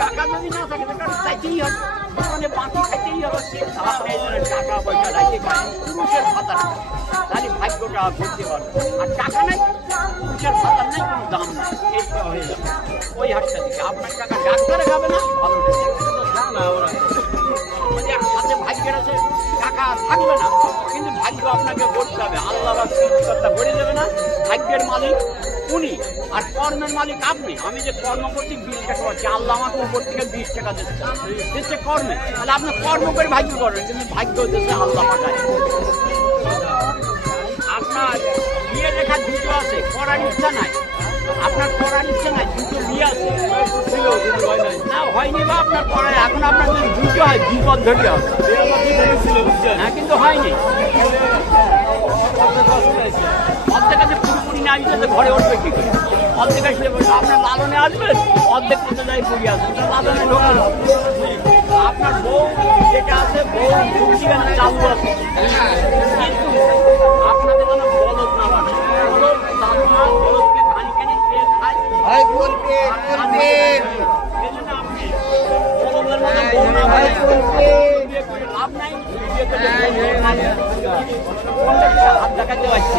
টাকা যদি না থাকে তাহলে চাইতেই হবে। মানে বাকি খাইতেই হবে সে এই টাকা পয়সা রাখতে পারেন পুরুষের ভাতা তাহলে ভাগ্যটা করতে পারবে আর টাকা নাই পুরুষের ভাতার নাই কোনো দাম নাই। এইটা হয়ে যাবে ওই হাটটা আপনার টাকা ডাক্তারে খাবে না? ভালো না। ওরা মানে হাতে ভাগ্যের আছে টাকা থাকবে না। কিন্তু ভাগ্য আপনাকে বলতে হবে আল্লাহ বা সৃষ্টিকর্তা বলে দেবে না ভাগ্যের মালিক। উনি। আর কর্মের মালিক আপনি। আমি যে কর্ম করছি, বিশ টাকা পাচ্ছি আল্লাহ আমাকে উপর থেকে বিশ টাকা দিচ্ছে। দিচ্ছে কর্মে। তাহলে আপনি কর্ম করে ভাগ্য করবেন কিন্তু ভাগ্য হচ্ছে আল্লাহ পাঠায়। আপনার বিয়ে লেখা দুটো আছে, করার ইচ্ছা নাই। আপনার করার ইচ্ছা নাই, দুটো বিয়ে আছে। না, হয়নি বা আপনার করার। এখন আপনার যদি দুটো হয়, বিপদ ধরে হবে হ্যাঁ কিন্তু হয়নি। অর্ধেক আছে পুরোপুরি না আসলে তো ঘরে উঠবে কি করে? অর্ধেক আসলে আপনার লালনে আসবেন অর্ধেক কোথা যায় পুরি আসবেন। লালনে আপনার বউ যেটা আছে বউ ভুগছিলেন চালু আছে। কিন্তু আপনাদের যেন বলদ না বানে বলদ চালু না বলদকে খানি খানি খেয়ে খায়। ভাই বলবে বলবে এই জন্য আপনি বলদের মতো বউ না বানায়। বিয়ে করে লাভ নাই বিয়ে করে বউ নাই। কোনটা কি হাত দেখাতে পারছি?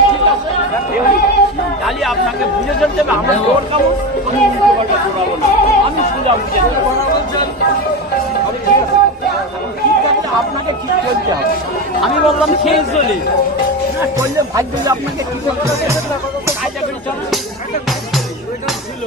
তাহলে আপনাকে বুঝে চলতে হবে, আমার জোর কেমন আমি না আমি। আপনাকে ঠিক চলতে হবে আমি বললাম, সেই চলে। না করলে ভাগ্য যে আপনাকে ঠিক হবে? ছিল